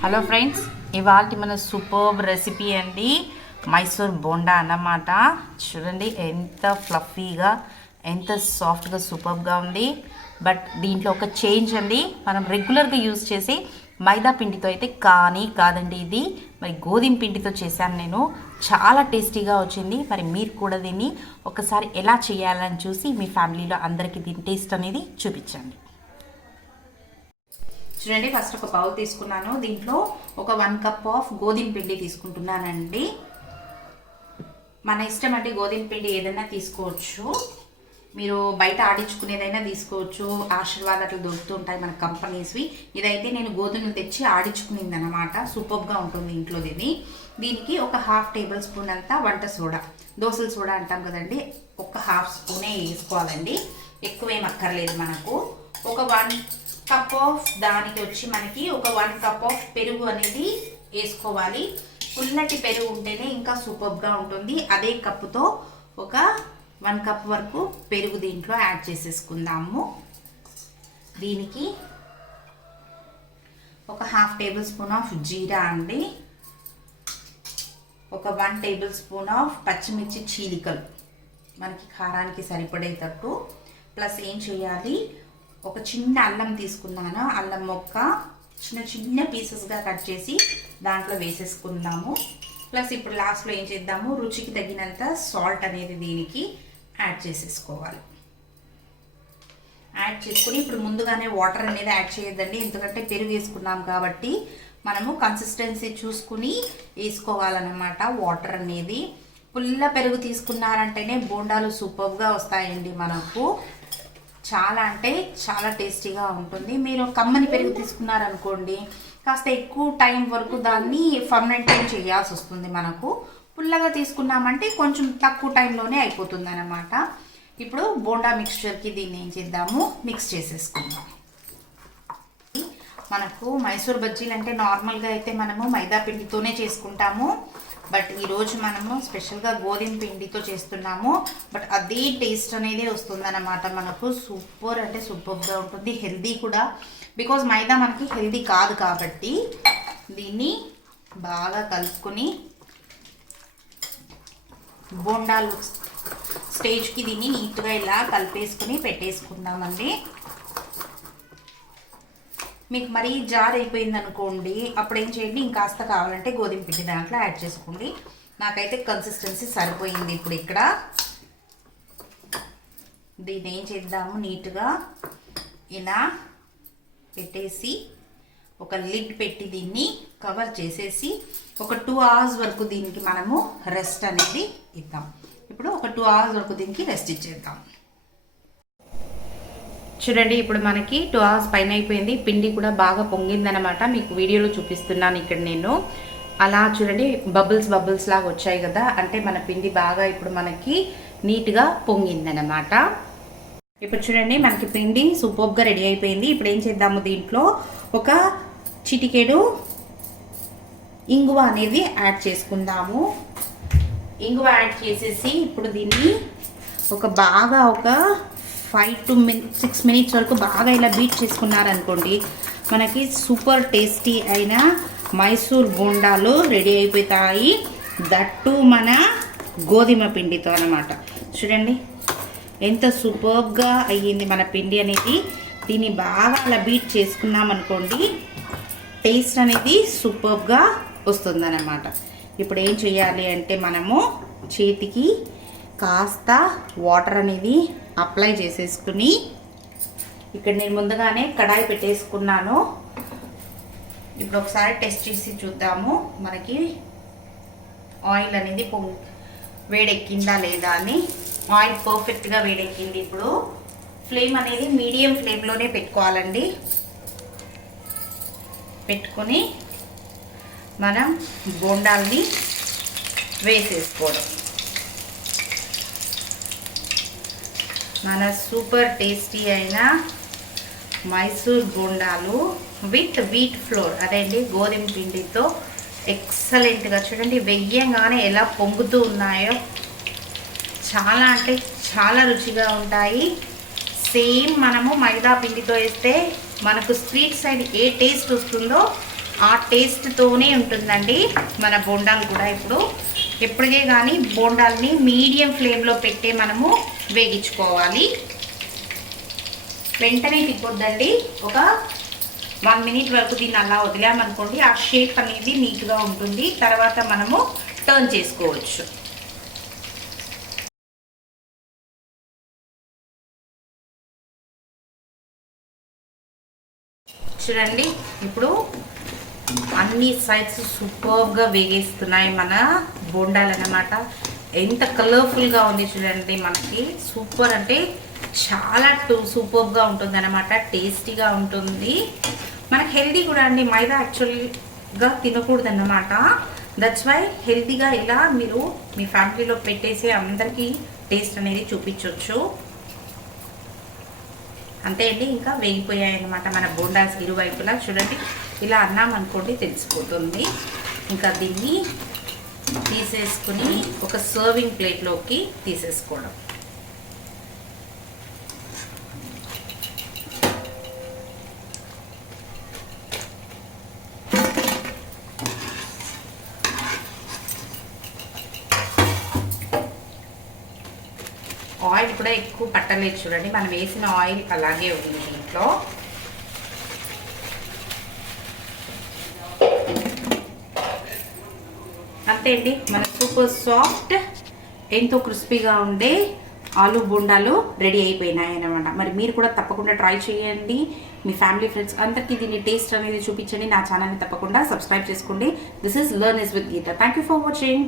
Hello friends, ఇవాళ మన superb recipe అండి మైసూర్ బోండా అన్నమాట. చూడండి ఎంత ఫ్లఫీగా, ఎంత సాఫ్ట్గా, సూపర్బ్గా ఉంది. బట్ దీంట్లో ఒక చేంజ్ అండి, మనం రెగ్యులర్గా యూజ్ చేసి మైదా పిండితో అయితే కాదండి. ఇది మరి గోధుమ పిండితో చేశాను నేను. చాలా టేస్టీగా వచ్చింది. మరి మీరు కూడా దీన్ని ఒకసారి ఎలా చేయాలని చూసి మీ ఫ్యామిలీలో అందరికీ దీని టేస్ట్ అనేది చూపించండి. చూడండి, ఫస్ట్ ఒక బౌల్ తీసుకున్నాను. దీంట్లో ఒక 1 కప్ ఆఫ్ గోధుమ పిండి తీసుకుంటున్నానండి. మన ఇష్టం అండి, గోధుమ పిండి ఏదైనా తీసుకోవచ్చు. మీరు బయట ఆడించుకునేదైనా తీసుకోవచ్చు. ఆశీర్వాద్ అట్లా దొరుకుతూ ఉంటాయి మన కంపెనీస్వి. ఇదైతే నేను గోధుమలు తెచ్చి ఆడించుకునింది అనమాట. సూపర్గా ఉంటుంది ఇంట్లో దీనికి ఒక 1/2 టేబుల్ స్పూన్ అంతా వంట సోడా, దోసల సోడా అంటాం కదండి, ఒక 1/2 స్పూనే వేసుకోవాలండి. ఎక్కువేం అక్కర్లేదు మనకు. ఒక 1 కప్ ఆఫ్ దానికి వచ్చి మనకి ఒక 1 కప్ ఆఫ్ పెరుగు అనేది వేసుకోవాలి. పుల్లటి పెరుగు ఉంటేనే ఇంకా సూపర్గా ఉంటుంది. అదే కప్పుతో ఒక 1 కప్ వరకు పెరుగు దీంట్లో యాడ్ చేసేసుకుందాము. దీనికి ఒక 1/2 టేబుల్ స్పూన్ ఆఫ్ జీరా అండి, ఒక 1 టేబుల్ స్పూన్ ఆఫ్ పచ్చిమిర్చి చీలికలు మనకి కారానికి సరిపడేటట్టు. ప్లస్ ఏం చేయాలి, ఒక చిన్న అల్లం తీసుకున్నాను. అల్లం మొక్క చిన్న చిన్న పీసెస్గా కట్ చేసి దాంట్లో వేసేసుకుందాము. ప్లస్ ఇప్పుడు లాస్ట్లో ఏం చేద్దాము, రుచికి తగినంత సాల్ట్ అనేది దీనికి యాడ్ చేసేసుకోవాలి. యాడ్ చేసుకుని ఇప్పుడు ముందుగానే వాటర్ అనేది యాడ్ చేయొద్దండి, ఎందుకంటే పెరుగు వేసుకున్నాం కాబట్టి మనము కన్సిస్టెన్సీ చూసుకుని వేసుకోవాలన్నమాట వాటర్ అనేది. పుల్ల పెరుగు తీసుకున్నారంటేనే బోండాలు సూపర్గా వస్తాయండి మనకు. చాలా అంటే చాలా టేస్టీగా ఉంటుంది. మీరు కమ్మని పెరుగు తీసుకున్నారనుకోండి, కాస్త ఎక్కువ టైం వరకు దాన్ని ఫర్మెంటేట్ చేయాల్సి వస్తుంది మనకు. పుల్లగా తీసుకున్నామంటే కొంచెం తక్కువ టైంలోనే అయిపోతుంది అన్నమాట. ఇప్పుడు బోండా మిక్స్చర్కి దీన్ని ఏం చేద్దాము, మిక్స్ చేసేసుకుందాం. మనకు మైసూర్ బజ్జీలు అంటే నార్మల్గా అయితే మనము మైదా పిండితోనే చేసుకుంటాము. బట్ ఈరోజు మనము స్పెషల్గా గోధుమ పిండితో చేస్తున్నాము. బట్ అదే టేస్ట్ అనేది వస్తుందన్నమాట మనకు. సూపర్ అంటే సూపర్గా ఉంటుంది. హెల్దీ కూడా, బికాజ్ మైదా మనకి హెల్దీ కాదు కాబట్టి దీన్ని బాగా కలుపుకొని బోండాలు స్టేజ్కి దీన్ని నీట్గా ఇలా కలిపేసుకొని పెట్టేసుకుందామండి. మీకు మరీ జార్ అయిపోయింది అనుకోండి, అప్పుడు ఏం చేయండి, ఇంకాస్త కావాలంటే గోధుమ పిండి దాంట్లో యాడ్ చేసుకోండి. నాకైతే కన్సిస్టెన్సీ సరిపోయింది. ఇప్పుడు ఇక్కడ దీన్ని ఏం చేద్దాము, నీట్గా ఇలా పెట్టేసి ఒక లిడ్ పెట్టి దీన్ని కవర్ చేసేసి ఒక 2 అవర్స్ వరకు దీనికి మనము రెస్ట్ అనేది ఇద్దాం. ఇప్పుడు ఒక 2 అవర్స్ వరకు దీనికి రెస్ట్ ఇచ్చేద్దాం. చూడండి, ఇప్పుడు మనకి 2 అవర్స్ పైన అయిపోయింది. పిండి కూడా బాగా పొంగిందనమాట. మీకు వీడియోలో చూపిస్తున్నాను ఇక్కడ నేను. అలా చూడండి, బబుల్స్ లాగా వచ్చాయి కదా, అంటే మన పిండి బాగా ఇప్పుడు మనకి నీట్గా పొంగిందనమాట. ఇప్పుడు చూడండి, మనకి పిండి సూపర్గా రెడీ అయిపోయింది. ఇప్పుడు ఏం చేద్దాము, దీంట్లో ఒక చిటికెడు ఇంగువ అనేది యాడ్ చేసుకుందాము. ఇంగువ యాడ్ చేసేసి ఇప్పుడు దీన్ని ఒక 5 to 6 మినిట్స్ వరకు బాగా ఇలా బీట్ చేసుకున్నారనుకోండి, మనకి సూపర్ టేస్టీ అయిన మైసూర్ బోండాలు రెడీ అయిపోతాయి. దట్టు మన గోధుమ పిండితో అన్నమాట. చూడండి ఎంత సూపర్గా అయ్యింది మన పిండి అనేది. దీన్ని బాగా అలా బీట్ చేసుకున్నాం అనుకోండి, టేస్ట్ అనేది సూపర్గా వస్తుందన్నమాట. ఇప్పుడు ఏం చేయాలి అంటే, మనము చేతికి కాస్త వాటర్ అనేది అప్లై చేసేసుకుని, ఇక్కడ నేను ముందుగానే కడాయి పెట్టేసుకున్నాను. ఇప్పుడు ఒకసారి టెస్ట్ చేసి చూద్దాము మనకి ఆయిల్ అనేది వేడెక్కిందా లేదా అని. ఆయిల్ పర్ఫెక్ట్గా వేడెక్కింది. ఇప్పుడు ఫ్లేమ్ అనేది మీడియం ఫ్లేమ్లోనే పెట్టుకోవాలండి. పెట్టుకొని మనం బోండాల్ని వేసేసుకోవడం. మన సూపర్ టేస్టీ అయిన మైసూర్ బోండాలు విత్ వీట్ ఫ్లోర్, అదేంటి గోధుమ పిండితో ఎక్సలెంట్గా. చూడండి వెయ్యంగానే ఎలా పొంగుతూ ఉన్నాయో, చాలా అంటే చాలా రుచిగా ఉంటాయి. సేమ్ మనము మైదా పిండితో వేస్తే మనకు స్వీట్ సైడ్ ఏ టేస్ట్ వస్తుందో ఆ టేస్ట్తోనే ఉంటుందండి మన బోండాలు కూడా. ఎప్పటికే కానీ బోండాల్ని మీడియం ఫ్లేమ్లో పెట్టే మనము వేగించుకోవాలి. వెంటనే తిప్పొద్దండి. ఒక 1 మినిట్ వరకు దీన్ని అలా వదిలామనుకోండి ఆ షేప్ అనేది నీట్గా ఉంటుంది. తర్వాత మనము టర్న్ చేసుకోవచ్చు. చూడండి ఇప్పుడు అన్ని సైడ్స్ సూపర్గా వేగేస్తున్నాయి మన బోండాలు అన్నమాట. ఎంత కలర్ఫుల్గా ఉంది చూడండి. మనకి సూపర్ అంటే చాలా సూపర్గా ఉంటుంది అన్నమాట. టేస్టీగా ఉంటుంది. మనకి హెల్దీ కూడా అండి. మైదా యాక్చువల్గా తినకూడదు అన్నమాట. దట్స్ వై హెల్తీగా ఇలా మీరు మీ ఫ్యామిలీలో పెట్టేసి అందరికీ టేస్ట్ అనేది చూపించవచ్చు. అంతే అండి. ఇంకా వేగిపోయాయి అన్నమాట మన బోండాస్ ఇరువైపులా. చూడండి ఇలా అన్నామనుకోండి తెలిసిపోతుంది. ఇంకా దీన్ని తీసేసుకుని ఒక సర్వింగ్ ప్లేట్లోకి తీసేసుకోవడం. ఆయిల్ కూడా ఎక్కువ పట్టలేదు చూడండి. మనం వేసిన ఆయిల్ అలాగే ఉంది దీంట్లో. అంతే అండి. మన సూపర్ సాఫ్ట్ ఎంతో క్రిస్పీగా ఉండే ఆలు బోండాలు రెడీ అయిపోయినాయి అన్నమాట. మరి మీరు కూడా తప్పకుండా ట్రై చేయండి. మీ ఫ్యామిలీ ఫ్రెండ్స్ అందరికీ దీన్ని టేస్ట్ అనేది చూపించండి. నా ఛానల్ని తప్పకుండా సబ్స్క్రైబ్ చేసుకోండి. This is learn is with Geetha. Thank you for watching.